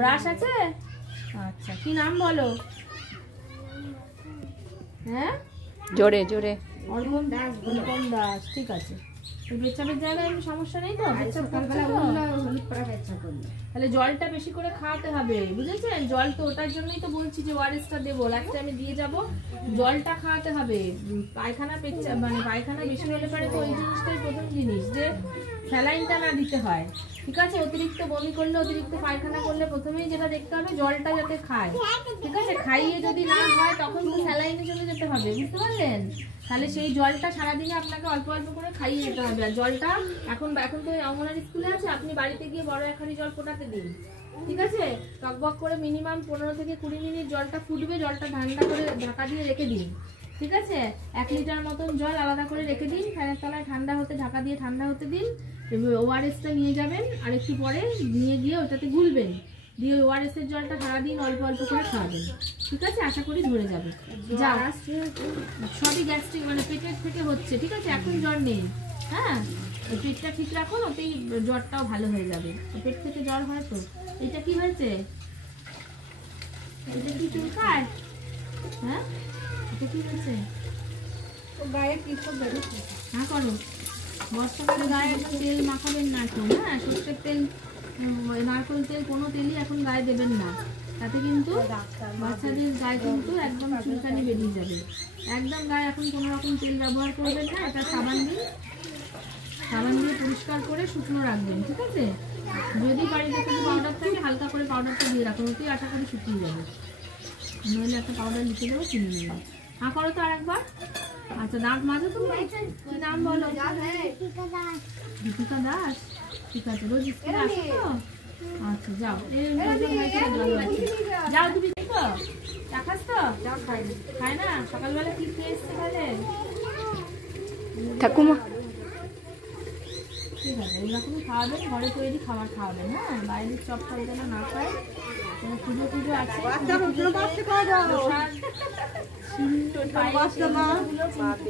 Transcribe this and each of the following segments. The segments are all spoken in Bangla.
ব্রাশ আছে? আচ্ছা, কি নাম বলো? হ্যাঁ, জোরে জোরে। অর্পণ দাস। অর্পণ দাস, ঠিক আছে। পেচ্ছাপের জায়গায় এমনি সমস্যা নেই তো? তাহলে জলটা বেশি করে খাওয়াতে হবে, বুঝেছেন? জল তো ওটার জন্যই তো বলছি যে ওআরএসটা দেবো, লাস্টে আমি দিয়ে যাব। জলটা খাওয়াতে হবে। পায়খানা মানে পায়খানা বেশি হলে পারে তো ওই জিনিসটাই প্রথম জিনিস, যে স্যালাইনটা না দিতে হয়, ঠিক আছে? অতিরিক্ত বমি করলে, অতিরিক্ত পায়খানা করলে প্রথমেই যেটা দেখতে হবে জলটা যাতে খায়, ঠিক আছে? খাইয়ে যদি না হয় তখন তো স্যালাইনে চলে যেতে হবে, বুঝতে পারলেন? তাহলে সেই জলটা সারাদিনে আপনাকে অল্প অল্প করে খাইয়ে যেতে হবে। আর জলটা এখন তো অঙ্গনারী স্কুলে আছে, আপনি বাড়িতে গিয়ে বড় একখানি জল ফোটাতে দিন, ঠিক আছে? টকবক করে মিনিমাম 15 থেকে 20 মিনিট জলটা ফুটবে, জলটা ঠান্ডা করে ঢাকা দিয়ে রেখে দিন, ঠিক আছে? 1 লিটার মতন জল আলাদা করে রেখে দিন, ফ্যানের তলায় ঠান্ডা হতে, ঢাকা দিয়ে ঠান্ডা হতে দিন। ওআরএসটা নিয়ে যাবেন, আর একটু পরে নিয়ে গিয়ে ওটাতে গুলবেন, দিয়ে ওআরএস এর জলটা সারাদিন অল্প অল্প করে খাওয়াবেন, ঠিক আছে? আশা করি ধরে যাবে। যা সবই গ্যাস্ট্রিক মানে পেটের থেকে হচ্ছে, ঠিক আছে? এখন জ্বর নেই, হ্যাঁ? পেটটা ঠিক রাখুন, ওতেই জ্বরটাও ভালো হয়ে যাবে। পেট থেকে জ্বর হয় তো। এটা কি হয়েছে? এটা কি চুলকায়? হ্যাঁ, এটা কি হয়েছে? গায়ে কি সব বেরোচ্ছে? হ্যাঁ করো, বর্ষাকালে গায়ে একদম তেল মাখাবেন না এখন, হ্যাঁ? সর্ষের তেল, নারকেল তেল, কোনো তেলই এখন গায়ে দেবেন না, তাতে কিন্তু বাচ্চাদের গায়ে কিন্তু একদম চুলকানি বেরিয়ে যাবে। একদম গায়ে এখন কোনো রকম তেল ব্যবহার করবেন না, এটা সাবান দিয়ে পরিষ্কার করে শুকনো রাখবেন, ঠিক আছে? যদি বাড়িতে কোনো পাউডার থাকে হালকা করে পাউডারটা দিয়ে রাখুন, ওতেই আশা করি শুকিয়ে যাবে। নইলে একটা পাউডার লিখে দেবো, কিনে নেবেন। হ্যাঁ করো তো আরেকবার। আচ্ছা, দাঁত মাজো তুমি? কি নাম বলো? দীপিকা দাস, ঠিক আছে। রোজ স্কুলে আসো তো? আচ্ছা, যাও। যাও, তুমি দেখো দেখাস তো? খায় না? সকালবেলা কি খেয়ে এসছে তাহলে? ঠাকুমা, ঠিক আছে, এইরকমই খাওয়াবেন, ঘরে তৈরি খাবার খাওয়াবেন, হ্যাঁ? বাইরের চপ খাওয়া যেন না খায়। পুজো পুজো আছে,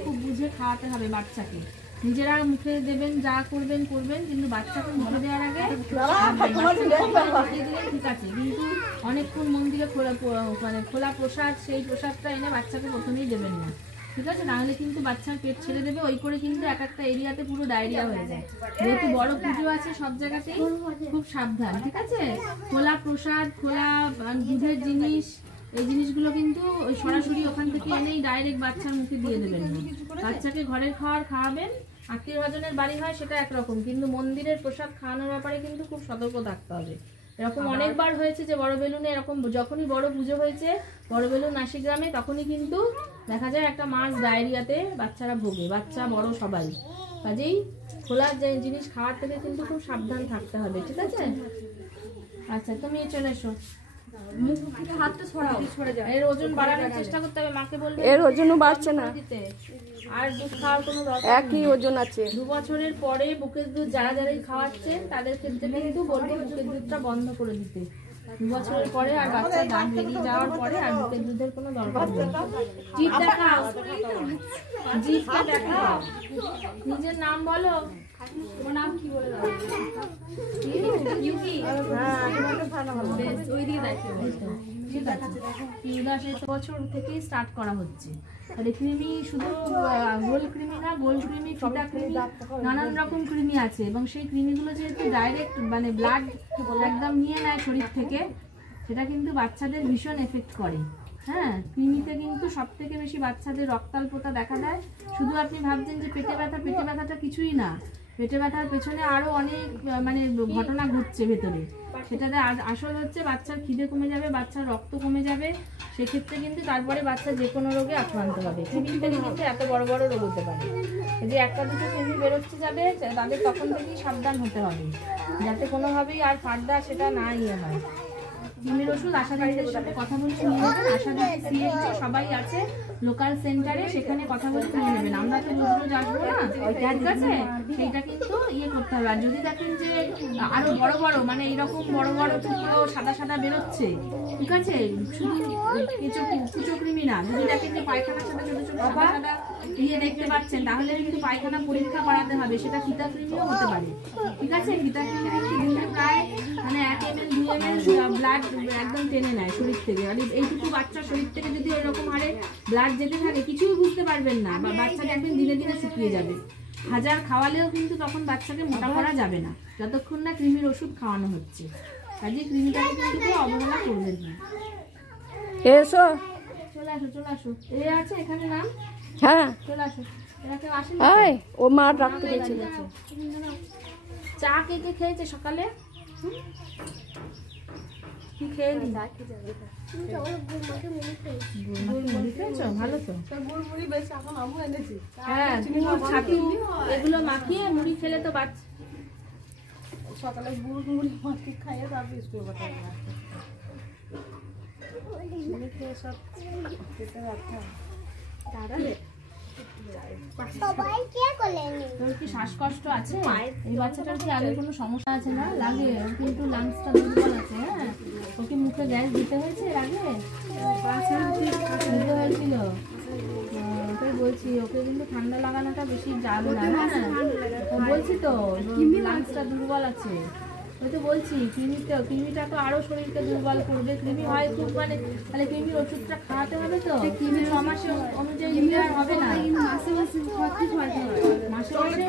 খুব বুঝে খাওয়াতে হবে বাচ্চাকে। নিজেরা মুখে দেবেন, যা করবেন করবেন, কিন্তু বাচ্চাকে মুখে দেওয়ার আগে ঠিক আছে। কিন্তু অনেকক্ষণ মন্দিরে খোলা প্রসাদ, সেই প্রসাদটা এনে বাচ্চাকে প্রথমেই দেবেন না, ঠিক আছে? নাহলে কিন্তু বাচ্চার পেট ছেড়ে দেবে, ওই করে কিন্তু এক একটা এরিয়াতে পুরো ডায়রিয়া হয়ে যায়। যেহেতু বড় পুজো আছে সব জায়গাতেই খুব সাবধান, ঠিক আছে? খোলা প্রসাদ, খোলা দুধের জিনিস, এই জিনিসগুলো কিন্তু ওই সরাসরি ওখান থেকে এনেই ডাইরেক্ট বাচ্চার মুখে দিয়ে দেবেন না। বাচ্চাকে ঘরের খাবার খাওয়াবেন। আত্মীয় স্বজনের বাড়ি হয় সেটা একরকম, কিন্তু মন্দিরের প্রসাদ খাওয়ানোর ব্যাপারে কিন্তু খুব সতর্ক থাকতে হবে। এরকম অনেকবার হয়েছে যে বড় বেলুনে এরকম, যখনই বড় পুজো হয়েছে বড় বেলুন নাসিগ্রামে, তখনই কিন্তু দেখা যায় একটা মাস ডায়রিয়াতে বাচ্চারা ভোগে, বাচ্চা বড় সবাই। কাজেই খোলা জিনিস খাওয়ার থেকে কিন্তু খুব সাবধান থাকতে হবে, ঠিক আছে? আচ্ছা, তুমি চলে এসো। এর ওজন বাড়ানোর চেষ্টা করতে হবে, মাকে বলবে। এর ওজনও বাড়ছে না, আর দুধ খাওয়ার কোনো দরকার নেই, একই ওজন আছে। 2 বছরের পরে বুকের দুধ যারাই খাওয়াচ্ছেন তাদের ক্ষেত্রে কিন্তু বলবো বুকের দুধটা বন্ধ করে দিতে। 2 বছরের পরে আর বাচ্চা দাঁত বেরিয়ে যাওয়ার পরে আর বুকের দুধের কোনো দরকার নেই। জিভ দেখাও, জিভটা দেখাও। নিজের নাম বলো। তোমার নাম কি বলে দাও? ইউকি। ওইদিকে দেখো, ঠিক আছে। 2 বছর থেকেই স্টার্ট করা হচ্ছে। তাহলে কৃমি শুধু গোল কৃমি না, গোল কৃমি, ফিটা কৃমি, নানান রকম কৃমি আছে, এবং সেই কৃমিগুলো যেহেতু ডাইরেক্ট মানে ব্লাড একদম নিয়ে নেয় শরীর থেকে, সেটা কিন্তু বাচ্চাদের ভীষণ এফেক্ট করে। হ্যাঁ, কৃমিতে কিন্তু সব থেকে বেশি বাচ্চাদের রক্তাল্পতা দেখা দেয়। শুধু আপনি ভাবছেন যে পেটে ব্যথাটা কিছুই না, পেটে ব্যথার পেছনে আরো অনেক মানে ঘটনা ঘটছে ভেতরে। সেটাতে আসল হচ্ছে বাচ্চার খিদে কমে যাবে, বাচ্চার রক্ত কমে যাবে, সেক্ষেত্রে কিন্তু তারপরে বাচ্চা যে কোনো রোগে আক্রান্ত হবে। কৃমির থেকে কিন্তু এত বড় বড় রোগ হতে পারে। যে একটা দুটো কৃমি বেরোচ্ছে যাবে, তাদের তখন থেকেই সাবধান হতে হবে, যাতে কোনোভাবেই আর ফার্দার সেটা না হয়। কৃমির ওষুধ আশাদিদিদের সাথে কথা বলতে নিয়ে নেবেন। আশাদিদি সিএইচও সবাই আছে লোকাল সেন্টারে, সেখানে কথা বলতে নিয়ে নেবেন। আমরা তো রোজ আসবো না, ঠিক আছে? সেইটা কিন্তু করতে হবে। আর যদি দেখেন যে আরো বড় বড় মানে এইরকম বড় বড় টুকরো সাদা সাদা বেরোচ্ছে, ঠিক আছে? শুধু কুচো কৃমি না, যদি দেখেন যে পায়খানার সাথে ছোট ছোট সাদা সাদা দিয়ে দেখতে পাচ্ছেন, তাহলে কিন্তু পায়খানা পরীক্ষা করাতে হবে। সেটা ফিতা কৃমিও হতে পারে, ঠিক আছে? ফিতা কৃমি কিন্তু প্রায় মানে 1 ml 2 ml ব্লাড একদম টেনে নেয় শরীর থেকে। আর এইটুকু বাচ্চার শরীর থেকে যদি এরকম হারে ব্লাড যেতে থাকে কিছুই বুঝতে পারবেন না, বা বাচ্চাটা একদিন ধীরে ধীরে শুকিয়ে যাবে। হাজার খাওয়ালেও কিন্তু তখন বাচ্চাকে মোটা করা যাবে না যতক্ষণ না কৃমির ওষুধ খাওয়ানো হচ্ছে। কাজে কৃমিটাকে কিন্তু অবহেলা করবেন না। এসো। চলে আসো, চলে আসো। এ আছে এখানে নাম, হ্যাঁ চলে আসো। এরা কেউ আসেনি? আয়, ও মা রাখতে গেছিল। চা কে কে খেয়েছে সকালে? কি খেয়েলি? মুড়ি খেয়েছো? ভালো তো। হ্যাঁ, গুড় ছাতু এগুলো মাখিয়ে মুড়ি খেলে তো বাচ্চা সকালে গুড় মুড়ি মাখিয়ে খাইয়ে তারপর স্কুল পাঠায়। খেয়ে সব খেতে পারতাম। তোর কি শ্বাসকষ্ট আছে? এই বাচ্চাটার কি আগে কোনো সমস্যা আছে? না লাগে, ওর কিন্তু লাংসটা দুর্বল আছে। হ্যাঁ, ওকে মুখে গ্যাস দিতে হয়েছে এর আগে? দিতে হয়েছিল। ওকে বলছি, ওকে কিন্তু ঠান্ডা লাগানোটা বেশি যাবে না। হ্যাঁ, বলছি তো লাংসটা দুর্বল আছে। ওই তো বলছি কৃমিটা তো আরো শরীরকে দুর্বল করবে। কৃমি হয় খুব, মানে তাহলে কৃমির ওষুধটা খাওয়াতে হবে তো। কৃমি 6 মাসে অনুযায়ী দিলে আর হবে না। মাসে মাসে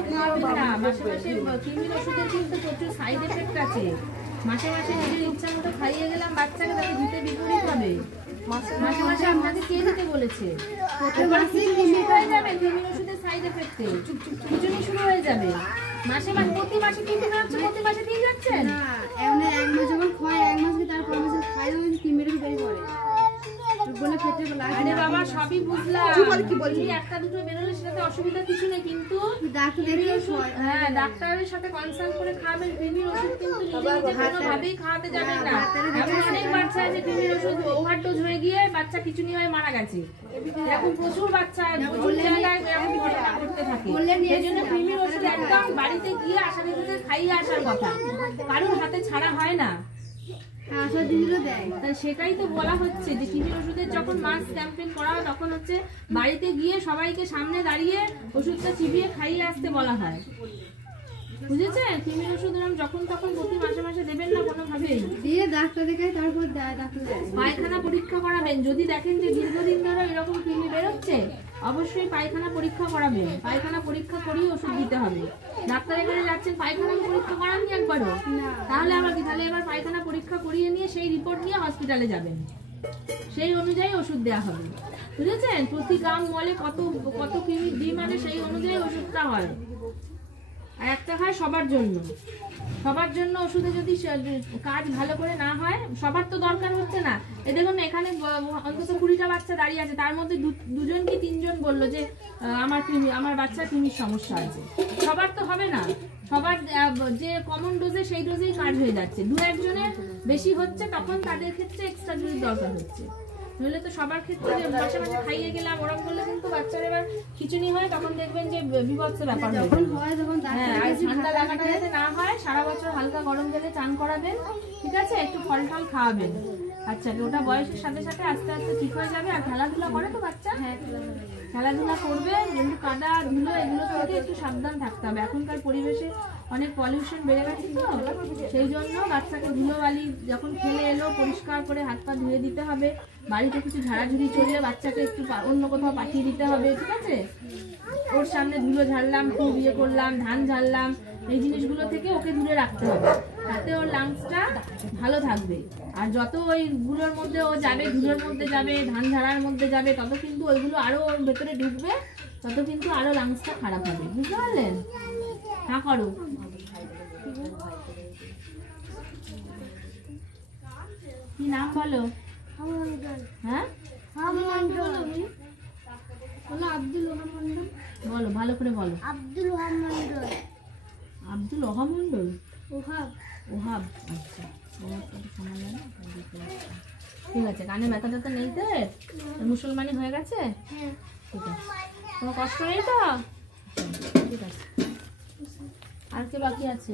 খাওয়াবেন না। মাসে মাসে কৃমির ওষুধের কিন্তু প্রচুর সাইড এফেক্ট আছে। মাসে মাসে নিজের ইচ্ছা মতো খাইয়ে গেলাম বাচ্চাকে, তাকে দিতে বিপরীত হবে। মাসে মাসে আপনাকে কে দিতে বলেছে? খিচুনি হয়ে যাবে কৃমির ওষুধের সাইড এফেক্টে, খিচুনি শুরু হয়ে যাবে। মাসে মাসে প্রতি মাসে কি হচ্ছে? প্রতি মাসে দিয়ে যাচ্ছেন না? এমনি 1 মাস যখন খায়, 1 মাস কি তারপর মাসে খায় ওই কৃমিটা বের করে বলে খেতে লাগে। আরে বাবা সবই বুঝলাম, কি বলছি একটা দুটো বেরোলে সেটাতে অসুবিধা কিছু নেই, কিন্তু ডাক্তার দেখিয়ে হ্যাঁ ডাক্তারের সাথে কনসাল্ট করে খাবেন। কৃমির ওষুধ কিন্তু নিজে কোনোভাবেই খাওয়াতে যাবেন না। এমন অনেক বাচ্চা আছে কৃমির ওষুধ ওভারডোজ হয়ে গিয়ে বাচ্চা খিচুনি হয়ে মারা গেছে। এরকম প্রচুর বাচ্চা প্রচুর জায়গায় এরকম ঘটনা ঘটতে থাকে। সেই জন্য কৃমির ওষুধ একদম বাড়িতে গিয়ে আশা দিদিদের খাইয়ে আসার কথা, কারোর হাতে ছাড়া হয় না। সেটাই তো বলা হচ্ছে যে কৃমির ওষুধের যখন মাস ক্যাম্পেইন করা হয় তখন হচ্ছে বাড়িতে গিয়ে সবাইকে সামনে দাঁড়িয়ে ওষুধটা চিবিয়ে খাইয়ে আসতে বলা হয়, বুঝেছেন? কৃমির ওষুধ যখন তখন প্রতি মাসে মাসে দেবেন না কোনোভাবেই। দিয়ে ডাক্তার দেখায় তারপর ডাক্তার পায়খানা পরীক্ষা করাবেন। যদি দেখেন যে দীর্ঘদিন ধরে এরকম কৃমি বেরোচ্ছে, অবশ্যই পায়খানা পরীক্ষা করাবেন। পায়খানা পরীক্ষা করিয়ে ওষুধ দিতে হবে। ডাক্তারের কাছে যাচ্ছেন, পায়খানা পরীক্ষা করাননি একবারও? তাহলে আবার কি? তাহলে এবার পায়খানা পরীক্ষা করিয়ে নিয়ে সেই রিপোর্ট নিয়ে হসপিটালে যাবেন, সেই অনুযায়ী ওষুধ দেওয়া হবে, বুঝেছেন? প্রতি গ্রাম মলে কত কৃমি মানে সেই অনুযায়ী ওষুধটা হয়। আর একটা হয় সবার জন্য। সবার জন্য ওষুধে যদি কাজ ভালো করে না হয়, সবার তো দরকার হচ্ছে না। এই দেখুন এখানে অন্তত 20টা বাচ্চা দাঁড়িয়ে আছে, তার মধ্যে 2জন কি 3জন বললো যে আমার বাচ্চার কৃমির সমস্যা আছে। সবার তো হবে না, সবার যে কমন ডোজে সেই ডোজেই কাজ হয়ে যাচ্ছে। 2-1 জনের বেশি হচ্ছে, তখন তাদের ক্ষেত্রে এক্সট্রা ডোজ দরকার হচ্ছে। নইলে তো সবার ক্ষেত্রে মাসে মাসে খাইয়ে গেলাম ওরকম করলে কিন্তু বাচ্চার এবার খিচুনি হয়, তখন দেখবেন যে বিভৎস ব্যাপার হয়। হ্যাঁ, আর ঠান্ডা লাগাটা যাতে না হয়, সারা বছর হালকা গরম জলে চান করাবেন, ঠিক আছে? একটু ফল টল খাওয়াবেন বাচ্চাকে। ওটা বয়সের সাথে সাথে আস্তে আস্তে ঠিক হয়ে যাবে। আর খেলাধুলা করে তো বাচ্চা? হ্যাঁ, খেলাধুলা করবে, কিন্তু কাদা ধুলো এগুলো থেকে একটু সাবধান থাকতে হবে। এখনকার পরিবেশে অনেক পলিউশন বেড়ে গেছে তো, সেই জন্য বাচ্চাকে ধুলোবালি যখন খেলে এলো পরিষ্কার করে হাত পা ধুয়ে দিতে হবে। বাড়িতে কিছু ঝাড়াঝুড়ি চললে বাচ্চাকে একটু অন্য কোথাও পাঠিয়ে দিতে হবে, ঠিক আছে? ওর সামনে ধুলো ঝাড়লাম, খুব ইয়ে করলাম, ধান ঝাড়লাম, এই জিনিসগুলো থেকে ওকে দূরে রাখতে হবে, তাতে ওর লাংসটা ভালো থাকবে। আর যত ওইগুলোর মধ্যে ও যাবে, ধুলোর মধ্যে যাবে, ধান ঝাড়ার মধ্যে যাবে, তত কিন্তু ওইগুলো আরো ওর ভেতরে ঢুকবে, তত কিন্তু আরো লাংসটা খারাপ হবে, বুঝতে পারলেন? না করো। কি নাম বলো? হ্যাঁ, বলো ভালো করে বলো। আব্দুল ওহাব মন্ডল। আব্দুল ওহাব মন্ডল? ওহাব। আচ্ছা, ঠিক আছে। কানে ব্যথা ট্যাথা নেই তো? মুসলমানি হয়ে গেছে? ঠিক আছে, কোনো কষ্ট নেই তো? ঠিক আছে। আর কে বাকি আছে?